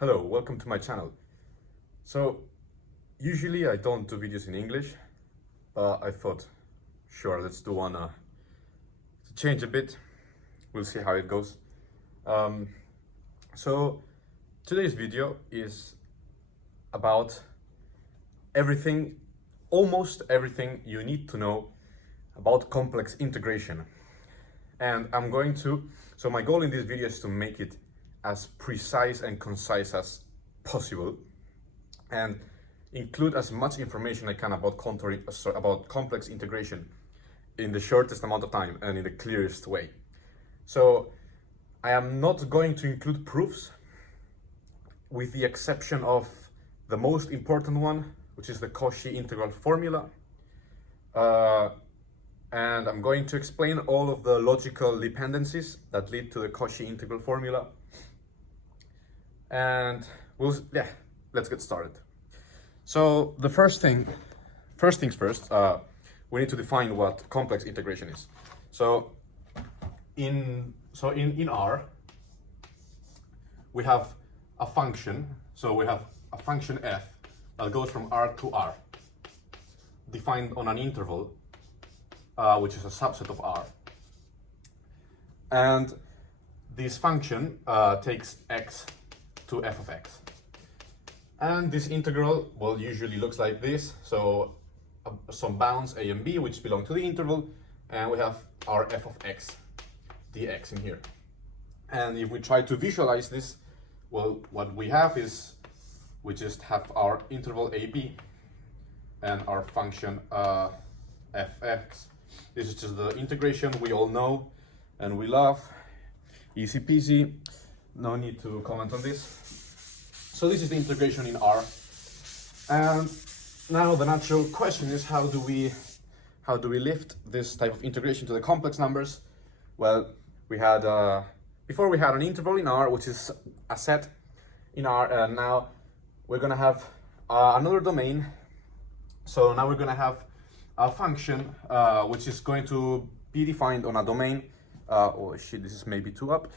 Hello, welcome to my channel. So, usually I don't do videos in English, but I thought, sure, let's do one to change a bit. We'll see how it goes. So, today's video is about everything, almost everything you need to know about complex integration. And so my goal in this video is to make it as precise and concise as possible and include as much information I can about complex integration in the shortest amount of time and in the clearest way. So I am not going to include proofs, with the exception of the most important one, which is the Cauchy integral formula. And I'm going to explain all of the logical dependencies that lead to the Cauchy integral formula. And let's get started. So the first things first, we need to define what complex integration is. So in R, we have a function. So we have a function f that goes from R to R, defined on an interval, which is a subset of R. And this function takes x to f of x. And this integral, well, usually looks like this. So some bounds a and b, which belong to the interval, and we have our f of x dx in here. And if we try to visualize this, well, what we have is we just have our interval ab and our function fx. This is just the integration we all know and we love. Easy peasy, no need to comment on this. So this is the integration in R. And now the natural question is, how do we lift this type of integration to the complex numbers? Well, we had before we had an interval in R, which is a set in R, and now we're gonna have another domain. So now we're gonna have a function which is going to be defined on a domain. Oh shit, this is maybe too up.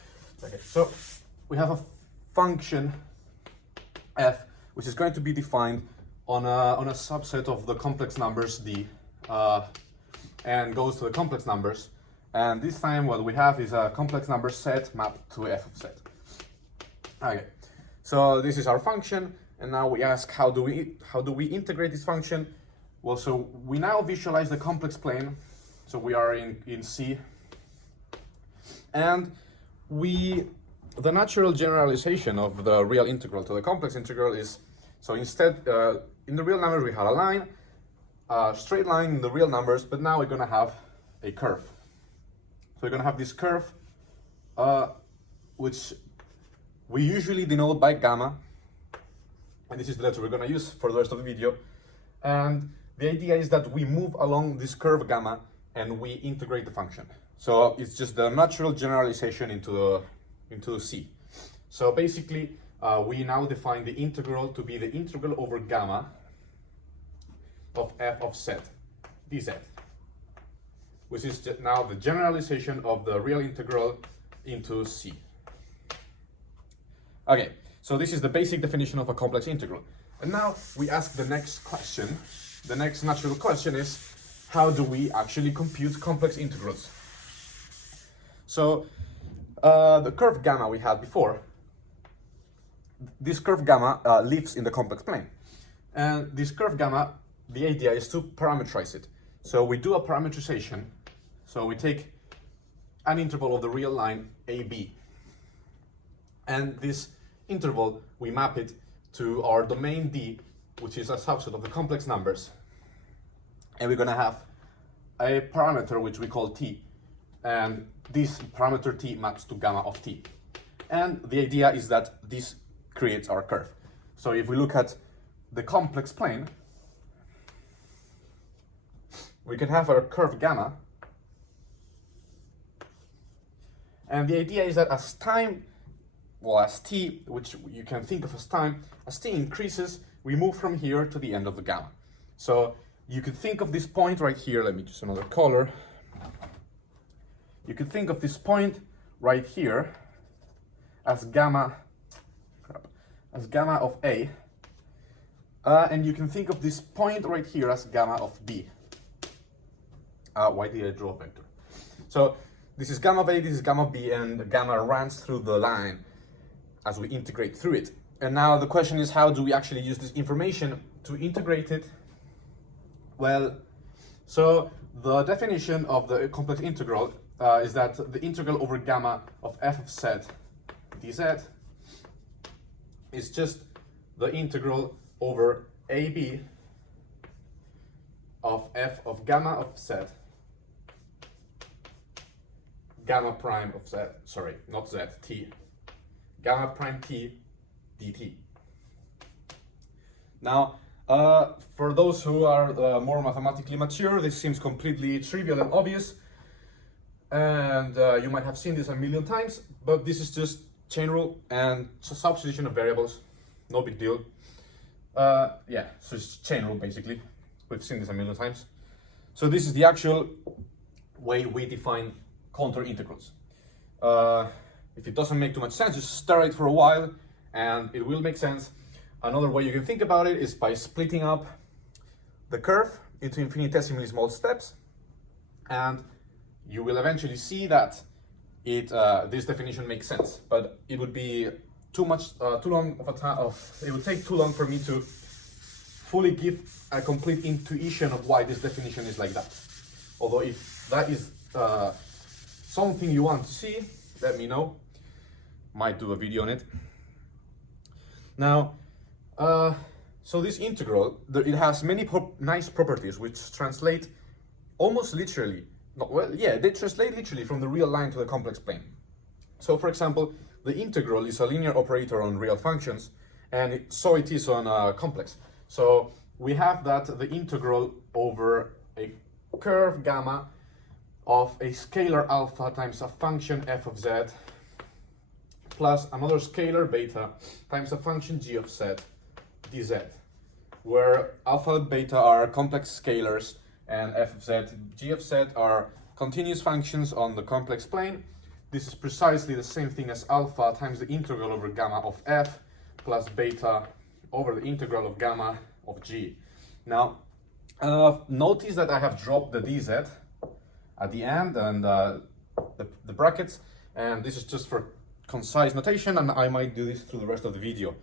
Okay, so we have a function f, which is going to be defined on a subset of the complex numbers d, and goes to the complex numbers. And this time what we have is a complex number set mapped to f of set. Okay, so this is our function, and now we ask, how do we integrate this function? Well, so we now visualize the complex plane. So we are in C, and the natural generalization of the real integral to the complex integral is, so instead, in the real numbers we had a line, a straight line in the real numbers, but now we're gonna have a curve. So we're gonna have this curve, which we usually denote by gamma, and this is the letter we're gonna use for the rest of the video. And the idea is that we move along this curve gamma and we integrate the function. So it's just the natural generalization into C. So basically, we now define the integral to be the integral over gamma of f of z dz, which is now the generalization of the real integral into C. Okay, so this is the basic definition of a complex integral. And now we ask the next question. The next natural question is, how do we actually compute complex integrals? So the curve gamma we had before, this curve gamma lives in the complex plane. And this curve gamma, the idea is to parameterize it. So we do a parameterization. So we take an interval of the real line AB. And this interval, we map it to our domain D, which is a subset of the complex numbers. And we're gonna have a parameter which we call T. And this parameter T maps to gamma of T. And the idea is that this creates our curve. So if we look at the complex plane, we can have our curve gamma. And the idea is that as t, which you can think of as time, as t increases, we move from here to the end of the gamma. So you could think of this point right here, let me choose another color. You could think of this point right here as gamma as gamma of A, and you can think of this point right here as gamma of B. Why did I draw a vector? So this is gamma of A, this is gamma of B, and the gamma runs through the line as we integrate through it. And now the question is, how do we actually use this information to integrate it? Well, so the definition of the complex integral is that the integral over gamma of f of z dz is just the integral over AB of f of gamma of z, gamma prime of z, sorry, not z, t, gamma prime t dt. Now, for those who are more mathematically mature, this seems completely trivial and obvious, and you might have seen this a million times, but this is just chain rule and substitution of variables, no big deal. Yeah, so it's chain rule basically. We've seen this a million times. So this is the actual way we define contour integrals. If it doesn't make too much sense, just stare at it for a while and it will make sense. Another way you can think about it is by splitting up the curve into infinitesimally small steps, and you will eventually see that this definition makes sense. But it would be too long of a time. It would take too long for me to fully give a complete intuition of why this definition is like that. Although if that is something you want to see, let me know. Might do a video on it. Now, so this integral, it has many nice properties which translate almost literally, they translate literally from the real line to the complex plane. So for example, the integral is a linear operator on real functions, and so it is on complex. So we have that the integral over a curve gamma of a scalar alpha times a function f of z plus another scalar beta times a function g of z dz, where alpha and beta are complex scalars and f of z, g of z are continuous functions on the complex plane. This is precisely the same thing as alpha times the integral over gamma of f plus beta over the integral of gamma of g. Now, notice that I have dropped the dz at the end and the brackets, and this is just for concise notation, and I might do this through the rest of the video.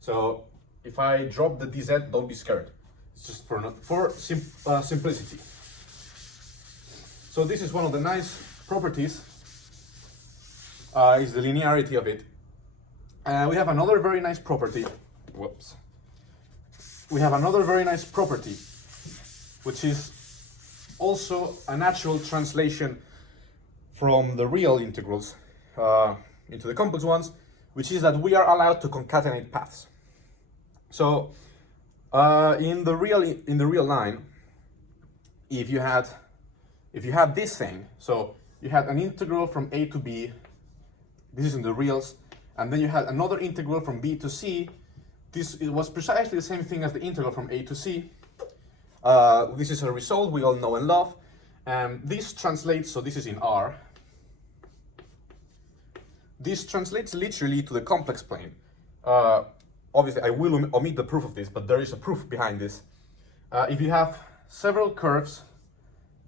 So if I drop the dz, don't be scared. It's just for simplicity. So this is one of the nice properties, is the linearity of it. We have another very nice property. Whoops. We have another very nice property, which is also a natural translation from the real integrals into the complex ones, which is that we are allowed to concatenate paths. So in the real line, if you had this thing, so you had an integral from a to b, this is in the reals, and then you had another integral from b to c. It was precisely the same thing as the integral from a to c. This is a result we all know and love, and this translates, so this is in R. This translates literally to the complex plane. Obviously, I will omit the proof of this, but there is a proof behind this. If you have several curves,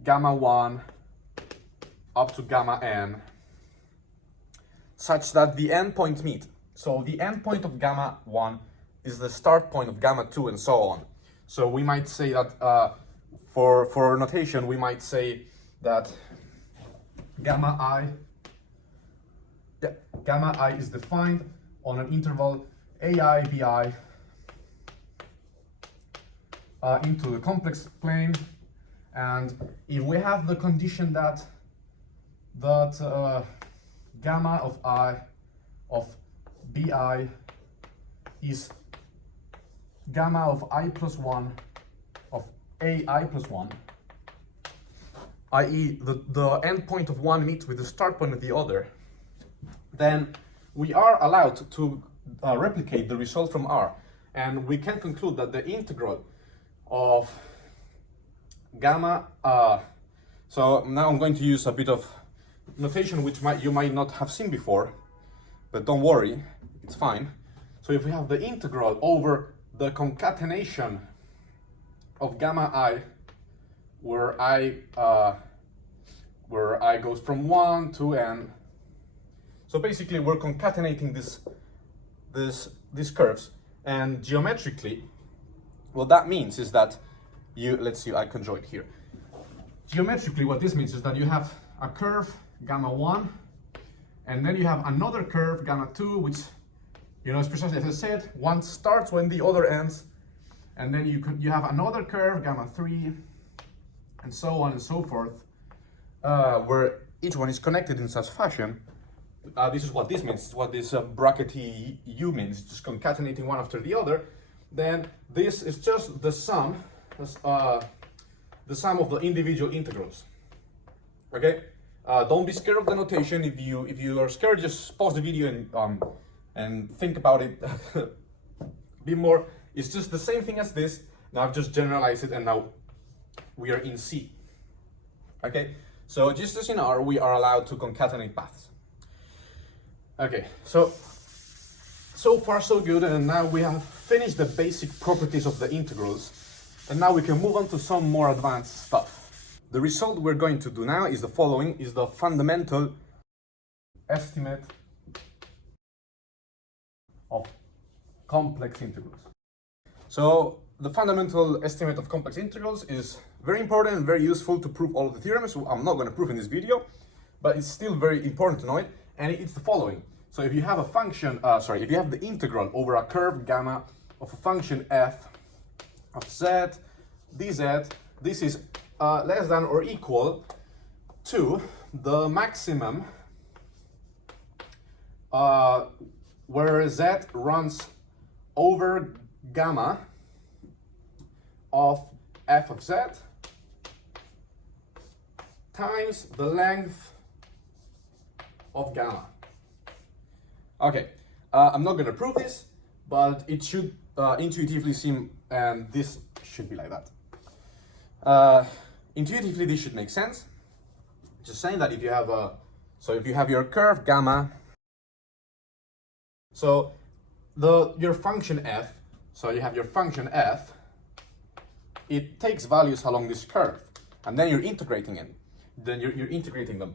gamma 1 up to gamma n, such that the endpoints meet. So the endpoint of gamma 1 is the start point of gamma 2 and so on. So we might say that, for notation, we might say that gamma I is defined on an interval AI, BI into the complex plane, and if we have the condition that gamma of I of BI is gamma of I plus 1 of AI plus 1, i.e. the endpoint of one meets with the start point of the other, then we are allowed to replicate the result from R, and we can conclude that the integral of gamma, so now I'm going to use a bit of notation which you might not have seen before, but don't worry, it's fine. So So if we have the integral over the concatenation of gamma I, where I goes from 1 to n. So basically we're concatenating these curves, and geometrically, what that means is that let's see, I can draw it here. Geometrically, what this means is that you have a curve gamma 1, and then you have another curve gamma 2, which, you know, is precisely as I said, one starts when the other ends, and then you have another curve gamma 3, and so on and so forth, where each one is connected in such fashion. This is what this means, what this brackety U means, just concatenating one after the other. Then this is just the sum of the individual integrals. Okay, don't be scared of the notation. If you are scared, just pause the video and think about it a bit more. It's just the same thing as this. Now I've just generalized it, and now we are in C. Okay, so just as in R, we are allowed to concatenate paths. Okay, so far so good, and now we have finished the basic properties of the integrals, and now we can move on to some more advanced stuff. The result we're going to do now is the following, is the fundamental estimate of complex integrals. So the fundamental estimate of complex integrals is very important and very useful to prove all of the theorems. So I'm not going to prove in this video, but it's still very important to know it, and it's the following. So if you have a function, if you have the integral over a curve gamma of a function f of z dz, this is less than or equal to the maximum where z runs over gamma of f of z times the length of gamma. Okay, I'm not going to prove this, but it should intuitively seem, and this should be like that. Intuitively, this should make sense. Just saying that if you have your curve gamma, so your function f, so you have your function f, it takes values along this curve, and then you're integrating it. Then you're integrating them.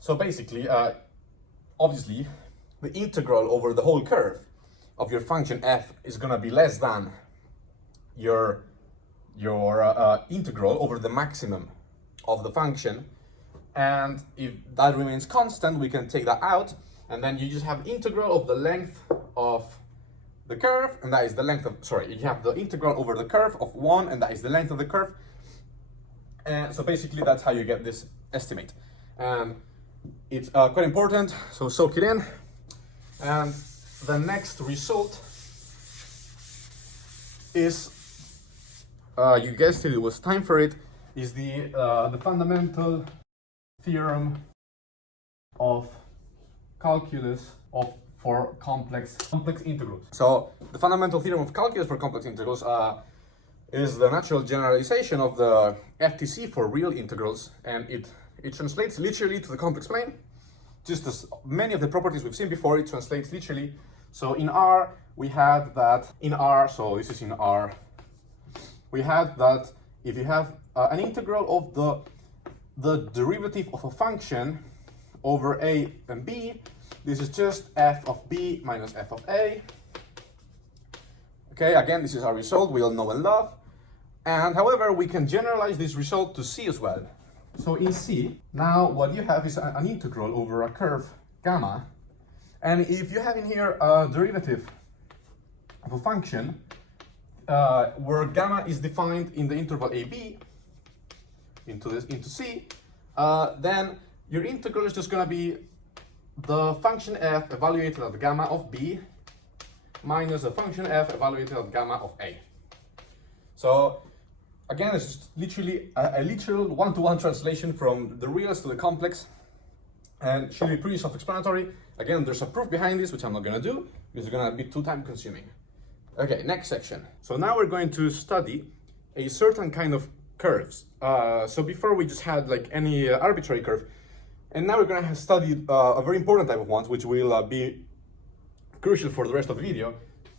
So basically, obviously, the integral over the whole curve of your function f is going to be less than your integral over the maximum of the function, and if that remains constant, we can take that out, and then you just have integral of the length of the curve, and that is the length of, you have the integral over the curve of 1, and that is the length of the curve. And so basically that's how you get this estimate, and it's quite important, so soak it in. And the next result is, you guessed it, it was time for it, is the fundamental theorem of calculus for complex integrals. So the fundamental theorem of calculus for complex integrals is the natural generalization of the FTC for real integrals, and it translates literally to the complex plane. Just as many of the properties we've seen before, it translates literally. So in R, we had that so this is in R, we had that if you have an integral of the derivative of a function over a and b, this is just f of b minus f of a. Okay, again, this is our result we all know and love. And however, we can generalize this result to C as well. So in C, now what you have is an integral over a curve gamma, and if you have in here a derivative of a function where gamma is defined in the interval AB into C, then your integral is just going to be the function f evaluated at gamma of B minus the function f evaluated at gamma of A. So again, it's just literally a literal one-to-one translation from the reals to the complex, and should be pretty self-explanatory. Again, there's a proof behind this, which I'm not going to do because it's going to be too time-consuming. Okay, next section. So now we're going to study a certain kind of curves. So before we just had like any arbitrary curve, and now we're going to study a very important type of ones, which will be crucial for the rest of the video.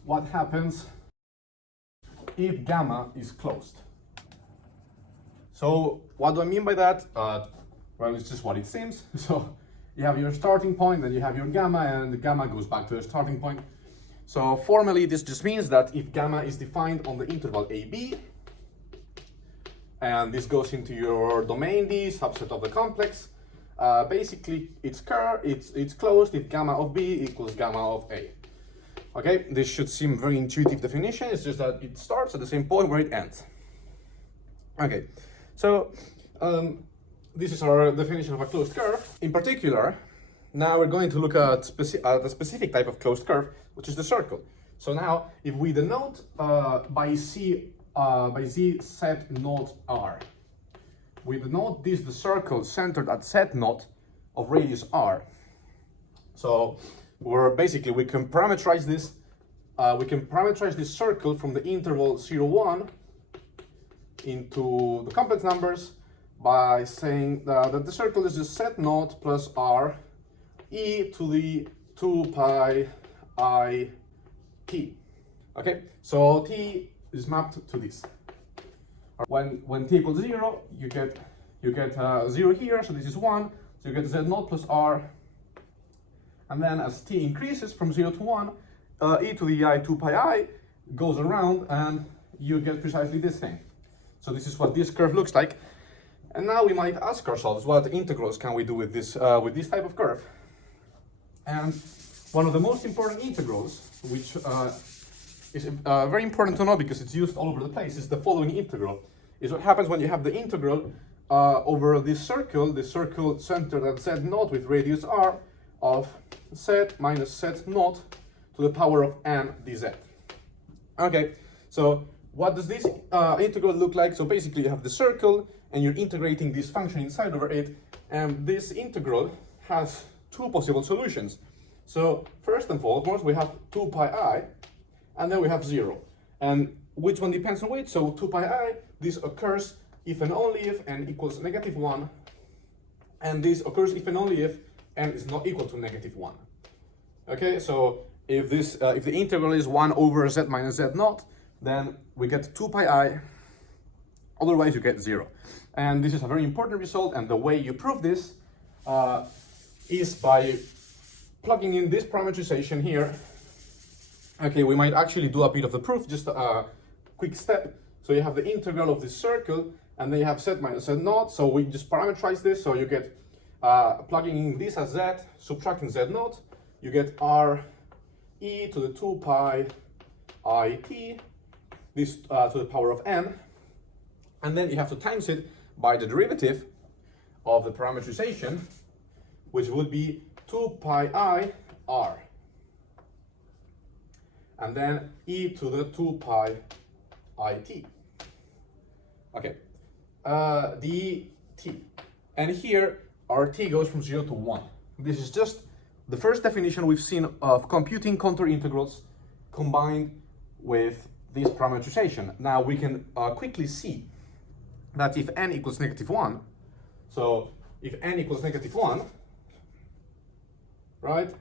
what happens if gamma is closed. So what do I mean by that? Well, it's just what it seems. So you have your starting point, then you have your gamma, and the gamma goes back to the starting point. So formally, this just means that if gamma is defined on the interval AB, and this goes into your domain D, subset of the complex, basically it's closed if gamma of B equals gamma of A. Okay, this should seem very intuitive definition. It's just that it starts at the same point where it ends. Okay, so this is our definition of a closed curve. In particular, now we're going to look at a specific type of closed curve, which is the circle. So now, if we denote by Z set naught R, we denote the circle centered at set naught of radius R. So we can parameterize this. We can parameterize this circle from the interval 0, 1 into the complex numbers by saying that the circle is just set naught plus R e to the 2 pi I t. Okay, so t is mapped to this. When t equals 0, you get 0 here, so this is 1, so you get z naught plus R. And then as t increases from 0 to 1, e to the I 2 pi I goes around and you get precisely this thing. So this is what this curve looks like. And now we might ask ourselves, what integrals can we do with this type of curve? And one of the most important integrals, which is very important to know because it's used all over the place, is the following integral. Is what happens when you have the integral over this circle centered at z naught with radius r, of z minus z naught to the power of n dz. Okay, so what does this integral look like? So basically you have the circle and you're integrating this function inside over it, and this integral has two possible solutions. So first and foremost, we have 2 pi I, and then we have 0. And which one depends on which? So 2 pi I, this occurs if and only if n equals -1, and this occurs if and only if n is not equal to -1. Okay, so if the integral is 1 over z minus z naught, then we get 2 pi I, otherwise you get 0. And this is a very important result, and the way you prove this is by plugging in this parameterization here. Okay, we might actually do a bit of the proof, just a quick step. So you have the integral of this circle, and then you have z minus z naught, so we just parameterize this, so you get, plugging in this as z, subtracting z naught, you get r e to the 2 pi I t, this to the power of n, and then you have to times it by the derivative of the parameterization, which would be 2 pi I r, and then e to the 2 pi I t. Okay, dt. And here our t goes from 0 to 1. This is just the first definition we've seen of computing contour integrals combined with this parameterization. Now we can quickly see that if n equals -1, so if n equals -1, right,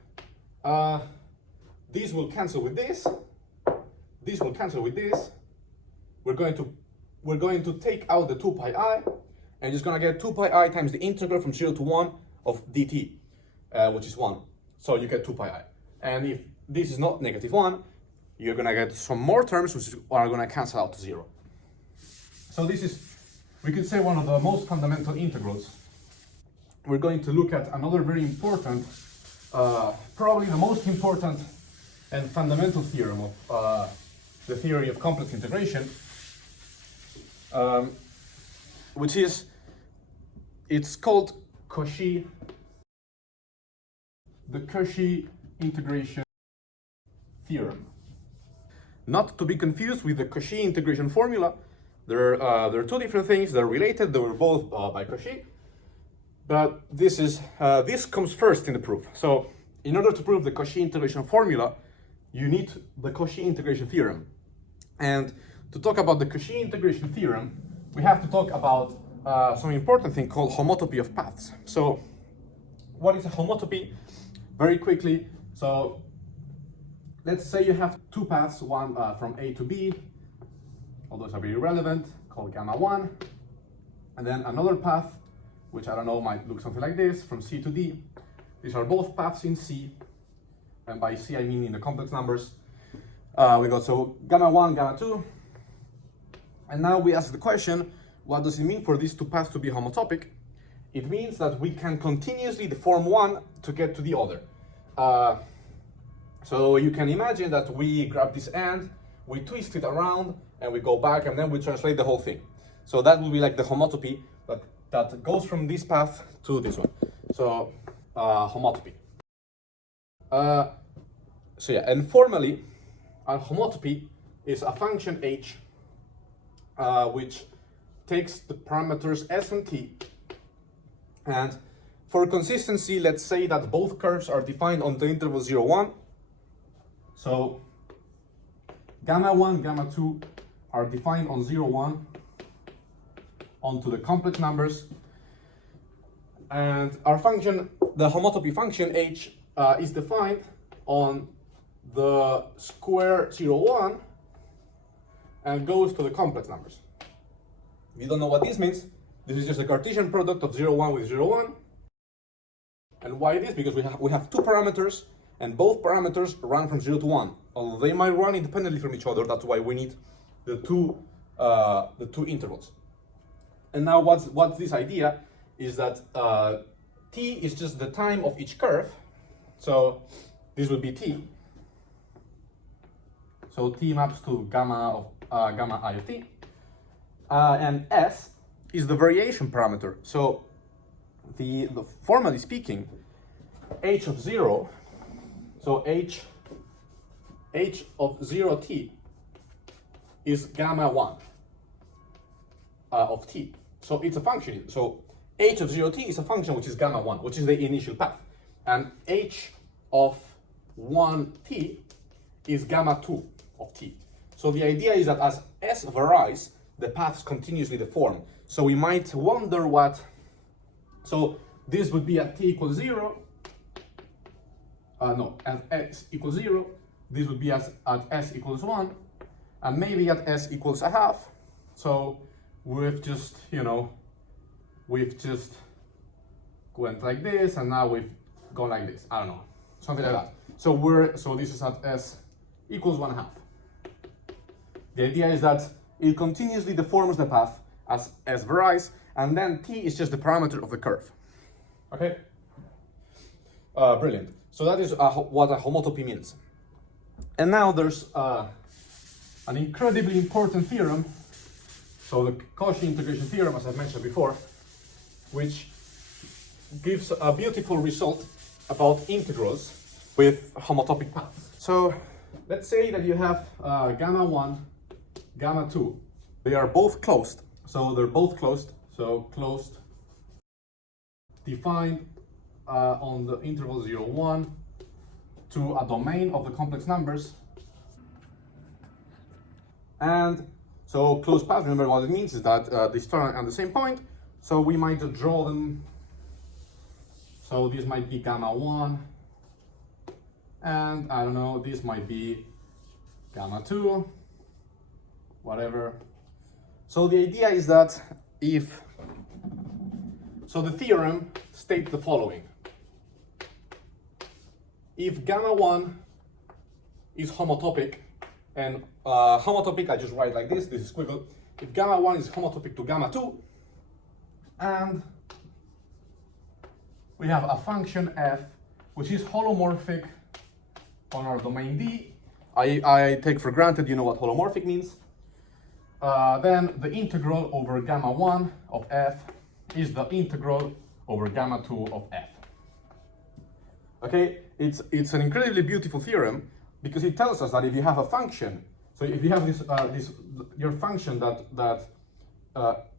these will cancel with this will cancel with this. We're going to take out the 2 pi I, and it's going to get 2 pi I times the integral from 0 to 1 of dt, which is 1. So you get 2 pi I. And if this is not -1, you're going to get some more terms which are going to cancel out to 0. So this is, we could say, one of the most fundamental integrals. We're going to look at another very important, probably the most important and fundamental theorem of the theory of complex integration, which is, it's called Cauchy, the Cauchy integration theorem. Not to be confused with the Cauchy integration formula. There are two different things. They're related. They were both by Cauchy, but this comes first in the proof. So in order to prove the Cauchy integration formula, you need the Cauchy integration theorem. And to talk about the Cauchy integration theorem, we have to talk about some important thing called homotopy of paths. So what is a homotopy? Very quickly, so let's say you have two paths, one from A to B, all those are very relevant, called gamma 1, and then another path, which I don't know, might look something like this, from C to D. These are both paths in C, and by C I mean in the complex numbers. We got so gamma 1, gamma 2, and now we ask the question, what does it mean for these two paths to be homotopic? It means that we can continuously deform one to get to the other. So you can imagine that we grab this end, we twist it around, and we go back, and then we translate the whole thing. So that will be like the homotopy that goes from this path to this one. So homotopy. So yeah, and formally, a homotopy is a function h which takes the parameters s and t, and for consistency, let's say that both curves are defined on the interval 0, 1. So gamma 1, gamma 2 are defined on 0, 1 onto the complex numbers, and our function, the homotopy function h, is defined on the square 0, 1 and goes to the complex numbers. If you don't know what this means, this is just a Cartesian product of 0, 1 with 0, 1. And why it is? Because we have two parameters, and both parameters run from 0 to 1. Although they might run independently from each other, that's why we need the two intervals. And now what's this idea is that t is just the time of each curve. So this would be t. So t maps to gamma I of t. And s is the variation parameter. So the formally speaking, h of 0, so h of 0t is gamma 1 of t. So it's a function. So h of 0t is a function which is gamma 1, which is the initial path. And h of 1t is gamma 2 of t. So the idea is that as s varies, the paths continuously deform. So we might wonder what, so this would be at t equals 0, no, at s equals 0, this would be at s equals 1, and maybe at s equals a half. So we've just, we've just went like this, and now we've gone like this. I don't know, something like that. So this is at s equals 1/2. The idea is that it continuously deforms the path as s varies, and then t is just the parameter of the curve. Okay? Brilliant. So that is what a homotopy means. And now there's an incredibly important theorem, so the Cauchy integration theorem, as I mentioned before, which gives a beautiful result about integrals with homotopic paths. So let's say that you have gamma 1, gamma 2. They are both closed. So they're both closed. So closed, defined on the interval 0, 1 to a domain of the complex numbers. And so closed paths, remember what it means is that they start at the same point. So we might draw them. So this might be gamma 1. And I don't know, this might be gamma 2, whatever. So the idea is that so the theorem states the following. If gamma 1 is homotopic, and homotopic I just write like this is squiggle. If gamma 1 is homotopic to gamma 2, and we have a function f which is holomorphic on our domain D. I take for granted you know what holomorphic means. Then the integral over gamma 1 of f is the integral over gamma 2 of f. Okay, it's an incredibly beautiful theorem because it tells us that if you have a function, so if you have your function that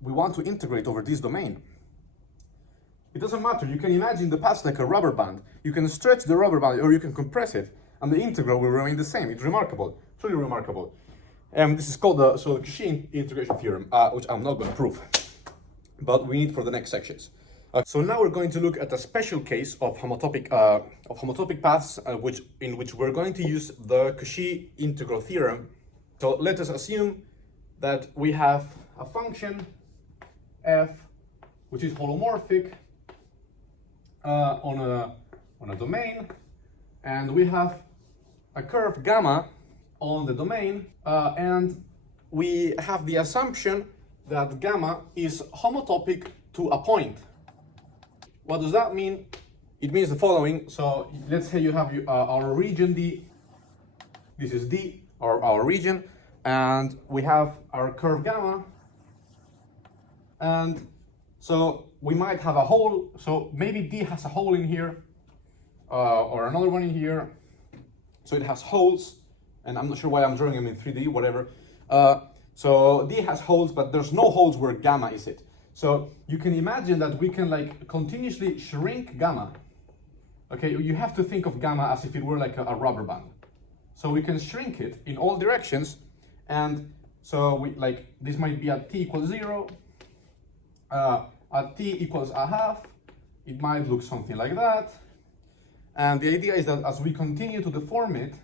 we want to integrate over this domain, it doesn't matter. You can imagine the path like a rubber band. You can stretch the rubber band or you can compress it, and the integral will remain the same. It's remarkable, truly remarkable. And this is called the Cauchy integration theorem, which I'm not going to prove, but we need for the next sections. So now we're going to look at a special case of homotopic paths, in which we're going to use the Cauchy integral theorem. So let us assume that we have a function f which is holomorphic on a domain, and we have a curve gamma on the domain, and we have the assumption that gamma is homotopic to a point. What does that mean? It means the following. So let's say you have our region D. This is D, our region, and we have our curve gamma. And so we might have a hole. So maybe D has a hole in here, or another one in here. So it has holes, and I'm not sure why I'm drawing them in 3D, whatever. So D has holes, but there's no holes where gamma is it. So you can imagine that we can like continuously shrink gamma. Okay, you have to think of gamma as if it were like a rubber band. So we can shrink it in all directions, and so we like this might be at t equals 0, at t equals a half, it might look something like that. And the idea is that as we continue to deform it,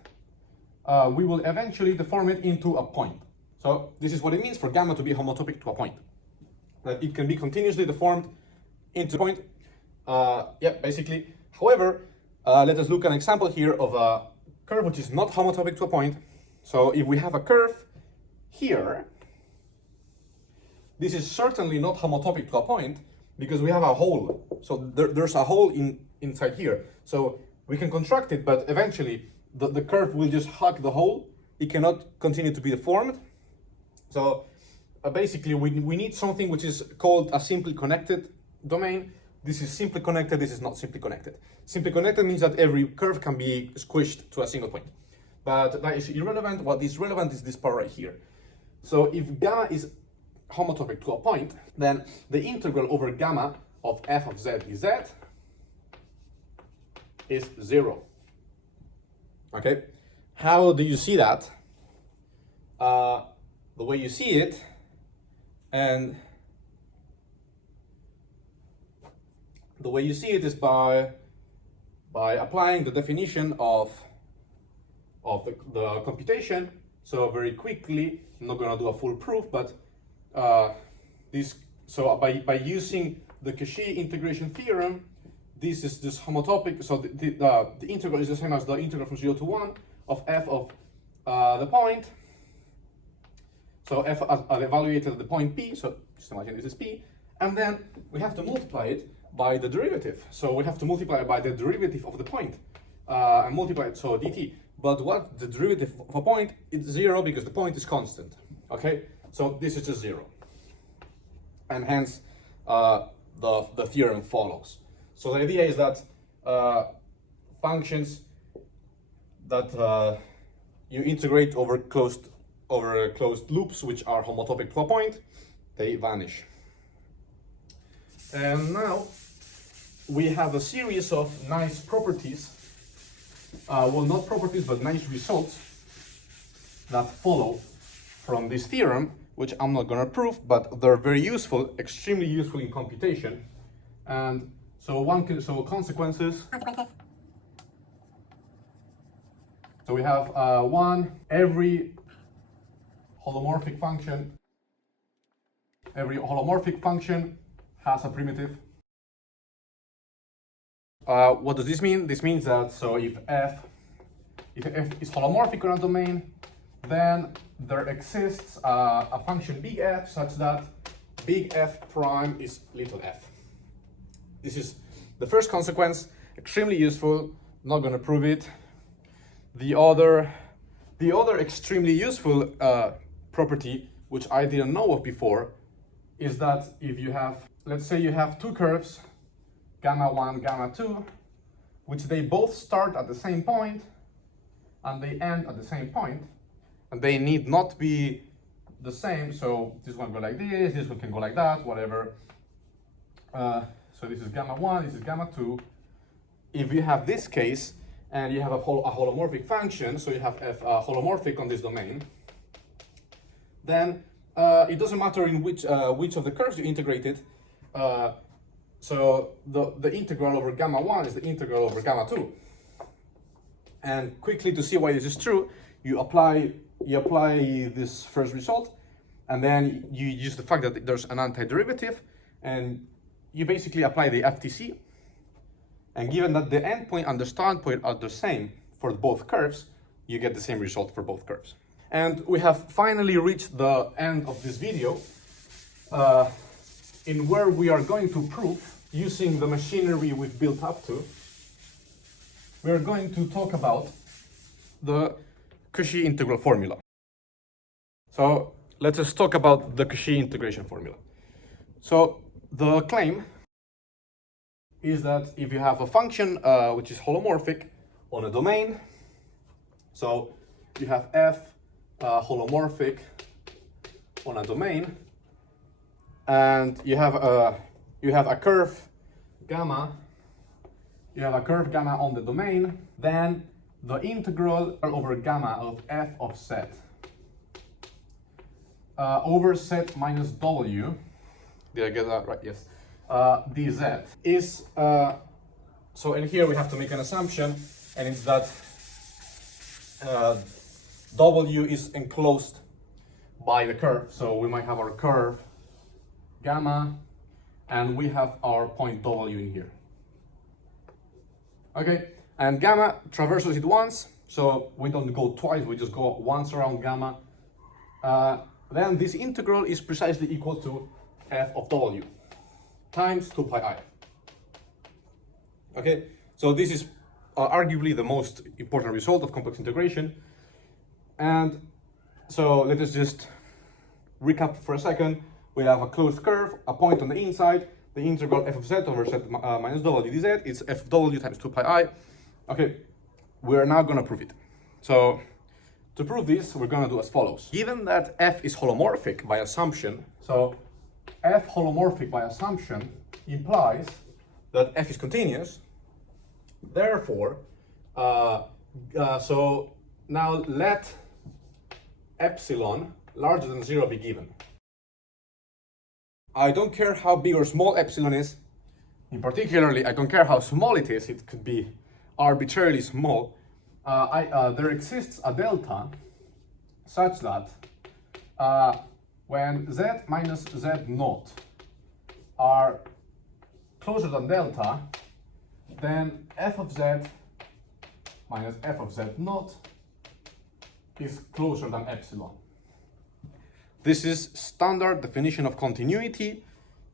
we will eventually deform it into a point. So this is what it means for gamma to be homotopic to a point. That it can be continuously deformed into a point. Yeah, basically. However, let us look at an example here of a curve which is not homotopic to a point. So if we have a curve here, this is certainly not homotopic to a point because we have a hole. So there's a hole inside here. So we can contract it, but eventually the curve will just hug the hole. It cannot continue to be deformed. So basically we need something which is called a simply connected domain. This is simply connected, this is not simply connected. Simply connected means that every curve can be squished to a single point. But that is irrelevant. What is relevant is this part right here. So if gamma is homotopic to a point, then the integral over gamma of f of z dz is 0. Okay? How do you see that? The way you see it, and the way you see it is by applying the definition of the computation. So very quickly, I'm not going to do a full proof, but by using the Cauchy integration theorem, this is this homotopic. So the integral is the same as the integral from 0 to 1 of f of the point. So f evaluated at the point P, so just imagine this is P, and then we have to multiply it by the derivative. So we have to multiply it by the derivative of the point, and multiply it, so dt. But what the derivative of a point is 0 because the point is constant, okay? So this is just 0. And hence, the theorem follows. So the idea is that functions that you integrate over closed loops which are homotopic to a point, they vanish. And now we have a series of nice properties, well, not properties, but nice results that follow from this theorem, which I'm not going to prove, but they're very useful, extremely useful in computation. And so consequences. So we have every holomorphic function has a primitive. What does this mean? This means that so if f is holomorphic on a domain, then there exists a function big F such that big F prime is little f. This is the first consequence, extremely useful, not going to prove it. The other extremely useful property, which I didn't know of before, is that if you have, let's say you have two curves, gamma 1, gamma 2, which they both start at the same point and they end at the same point, and they need not be the same, so this one go like this one can go like that, whatever. So this is gamma 1, this is gamma 2. If you have this case, and you have a holomorphic function, so you have f holomorphic on this domain, then it doesn't matter in which of the curves you integrate it, So the integral over gamma 1 is the integral over gamma 2. And quickly, to see why this is true, you apply this first result, and then you use the fact that there's an antiderivative, and you basically apply the FTC. And given that the endpoint and the start point are the same for both curves, you get the same result for both curves. And we have finally reached the end of this video, in where we are going to prove, using the machinery we've built up to, we are going to talk about the Cauchy integral formula. So let's just talk about the Cauchy integration formula. So the claim is that if you have a function which is holomorphic on a domain, so you have f holomorphic on a domain, and you have a curve gamma. You have a curve gamma on the domain, then the integral over gamma of f of z over z minus w, did I get that right? Yes. Dz is, so in here we have to make an assumption, and it's that w is enclosed by the curve. So we might have our curve gamma, and we have our point w in here. Okay, and gamma traverses it once, so we don't go twice, we just go once around gamma. Then this integral is precisely equal to f of w times 2 pi I. Okay, so this is arguably the most important result of complex integration. And so let us just recap for a second. We have a closed curve, a point on the inside, the integral f of z over z minus w dz, it's f of w times 2 pi I. Okay, we're now going to prove it. So to prove this, we're going to do as follows. Given that f is holomorphic by assumption, so f holomorphic by assumption implies that f is continuous. Therefore, so now let epsilon larger than 0 be given. I don't care how big or small epsilon is. In particularly, I don't care how small it is. It could be arbitrarily small. There exists a delta such that when z minus z naught are closer than delta, then f of z minus f of z naught is closer than epsilon. This is standard definition of continuity.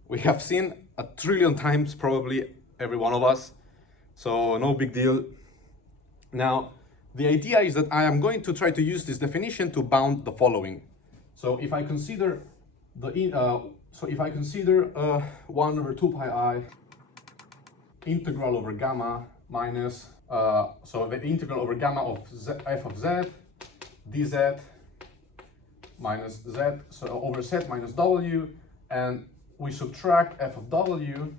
We have seen a trillion times, probably every one of us, so no big deal. Now, the idea is that I am going to try to use this definition to bound the following. So if I consider 1 over 2 pi I integral over gamma minus, so the integral over gamma of z, f of z dz minus z, so over z minus w, and we subtract f of w,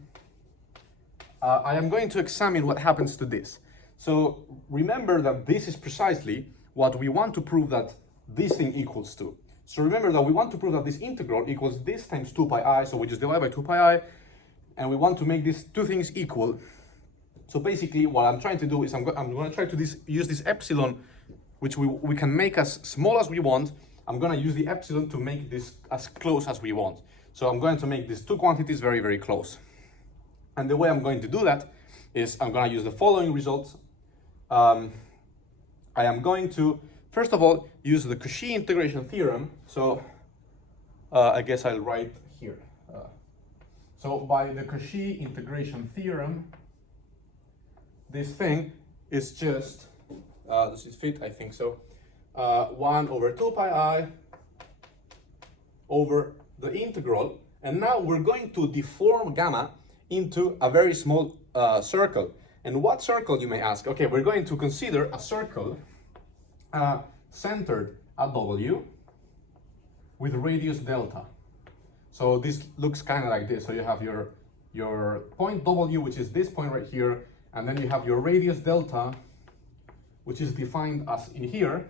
I am going to examine what happens to this. So remember that this is precisely what we want to prove that this thing equals to. So remember that we want to prove that this integral equals this times 2 pi I, so we just divide by 2 pi I, and we want to make these two things equal. So basically what I'm trying to do is I'm going to try to use this epsilon, which we can make as small as we want. I'm going to use the epsilon to make this as close as we want. So I'm going to make these two quantities very, very close. And the way I'm going to do that is I'm going to use the following results. I am going to, first of all, use the Cauchy integration theorem. So I guess I'll write here. So by the Cauchy integration theorem, this thing is just, does it fit? I think so. 1 over 2 pi I over the integral. And now we're going to deform gamma into a very small circle. And what circle, you may ask? Okay, we're going to consider a circle centered at W with radius delta. So this looks kind of like this. So you have your point W, which is this point right here, and then you have your radius delta, which is defined as in here.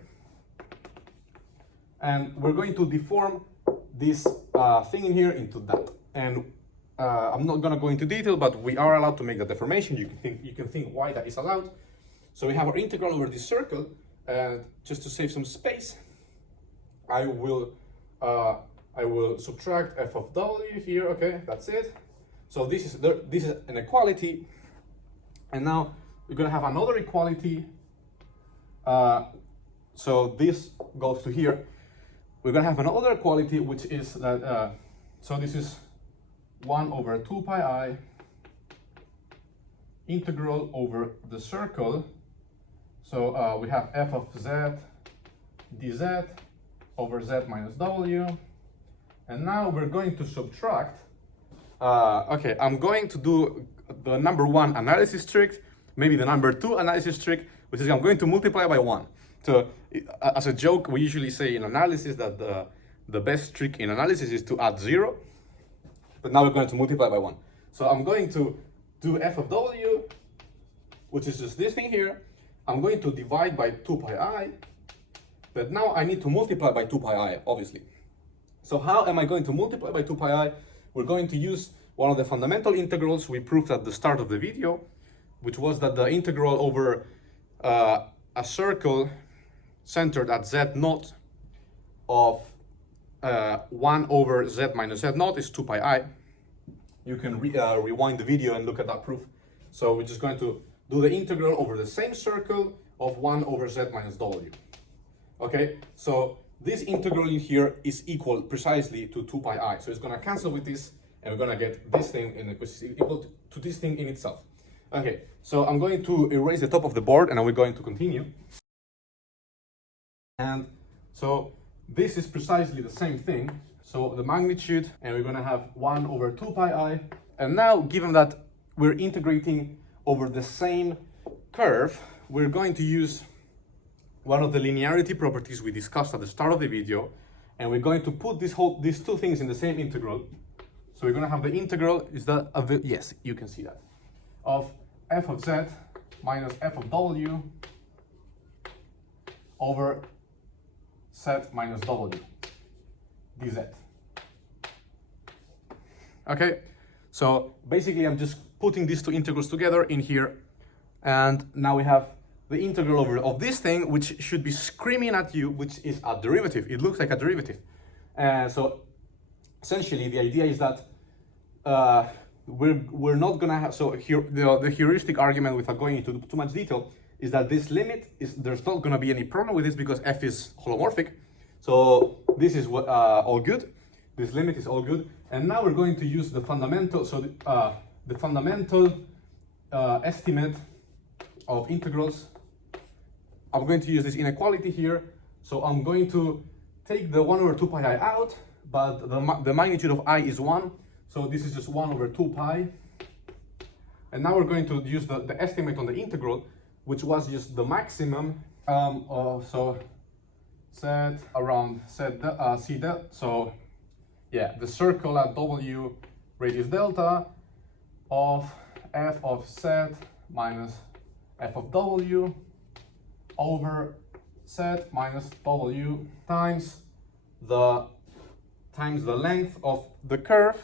And we're going to deform this thing in here into that. And I'm not gonna go into detail, but we are allowed to make that deformation. You can think why that is allowed. So we have our integral over this circle, and just to save some space, I will subtract f of w here. Okay, that's it. So this is an equality, and now we're gonna have another equality. So this goes to here. We're gonna have another equality, which is that. So this is 1 over 2 pi I integral over the circle. So we have f of z dz over z minus w. And now we're going to subtract. Okay, I'm going to do the number 1 analysis trick, maybe the number 2 analysis trick, which is I'm going to multiply by 1. So as a joke, we usually say in analysis that the best trick in analysis is to add 0. But now we're going to multiply by 1. So I'm going to do f of w, which is just this thing here. I'm going to divide by 2 pi I. But now I need to multiply by 2 pi I, obviously. So how am I going to multiply by 2 pi I? We're going to use one of the fundamental integrals we proved at the start of the video, which was that the integral over a circle centered at z naught of 1 over z minus z naught is 2 pi I. You can rewind the video and look at that proof. So we're just going to do the integral over the same circle of 1 over z minus w. Okay, so this integral in here is equal precisely to 2 pi I. So it's going to cancel with this, and we're going to get this thing which is equal to this thing in itself. Okay, so I'm going to erase the top of the board, and we're going to continue. And so this is precisely the same thing. So the magnitude, and we're going to have 1 over 2 pi I. And now, given that we're integrating over the same curve, we're going to use one of the linearity properties we discussed at the start of the video, and we're going to put these two things in the same integral. So we're going to have the integral is that of the, yes, you can see that, of f of z minus f of w over z minus w dz. Okay, so basically I'm just putting these two integrals together in here, and now we have the integral over of this thing, which should be screaming at you, which is a derivative. It looks like a derivative. So essentially the idea is that we're not gonna have, so here the heuristic argument, without going into too much detail, is that this limit is, there's not gonna be any problem with this because f is holomorphic. So this is what all good. This limit is all good. And now we're going to use the fundamental, so the fundamental estimate of integrals. I'm going to use this inequality here. So I'm going to take the 1 over 2 pi I out, but the magnitude of I is 1. So this is just 1 over 2 pi. And now we're going to use the estimate on the integral, which was just the maximum. So set around set c delta. So yeah, the circle at w radius delta of f of z minus f of w over z minus w times the length of the curve.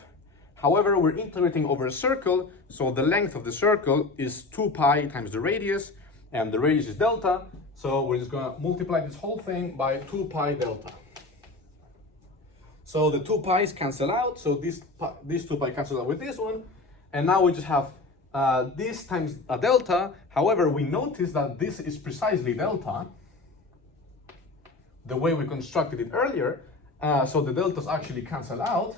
However, we're integrating over a circle, so the length of the circle is 2 pi times the radius, and the radius is delta. So we're just going to multiply this whole thing by 2 pi delta. So the 2 pi's cancel out, so these 2 pi cancel out with this one, and now we just have this times a delta. However, we notice that this is precisely delta, the way we constructed it earlier, so the deltas actually cancel out,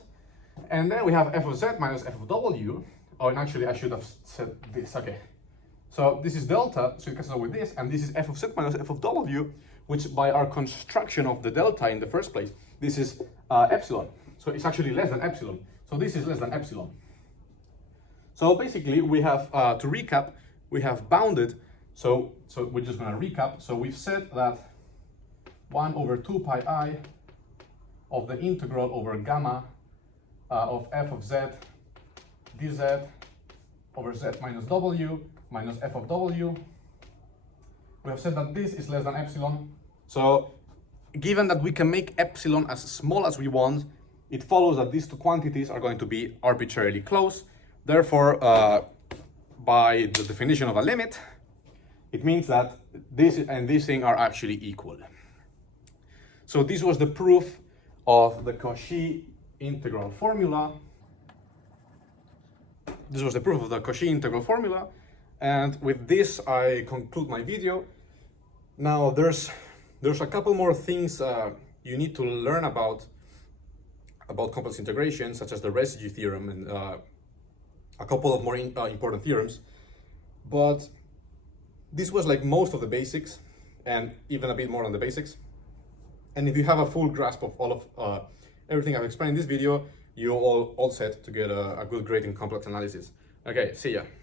and then we have f of z minus f of w. Oh, and actually I should have said this, okay. So this is delta, so it cancels out with this, and this is f of z minus f of w, which by our construction of the delta in the first place, this is epsilon. So it's actually less than epsilon. So this is less than epsilon. So basically we have, to recap, we have bounded, so we're just going to recap. So we've said that 1 over 2 pi I of the integral over gamma of f of z dz over z minus w minus f of w. We have said that this is less than epsilon. So given that we can make epsilon as small as we want, it follows that these two quantities are going to be arbitrarily close. Therefore, by the definition of a limit, it means that this and this thing are actually equal. So this was the proof of the Cauchy integral formula. This was the proof of the Cauchy integral formula. And with this, I conclude my video. Now, there's a couple more things you need to learn about complex integration, such as the residue theorem and a couple of more important theorems. But this was like most of the basics, and even a bit more on the basics. And if you have a full grasp of all of everything I've explained in this video, you're all set to get a good grade in complex analysis. Okay, see ya.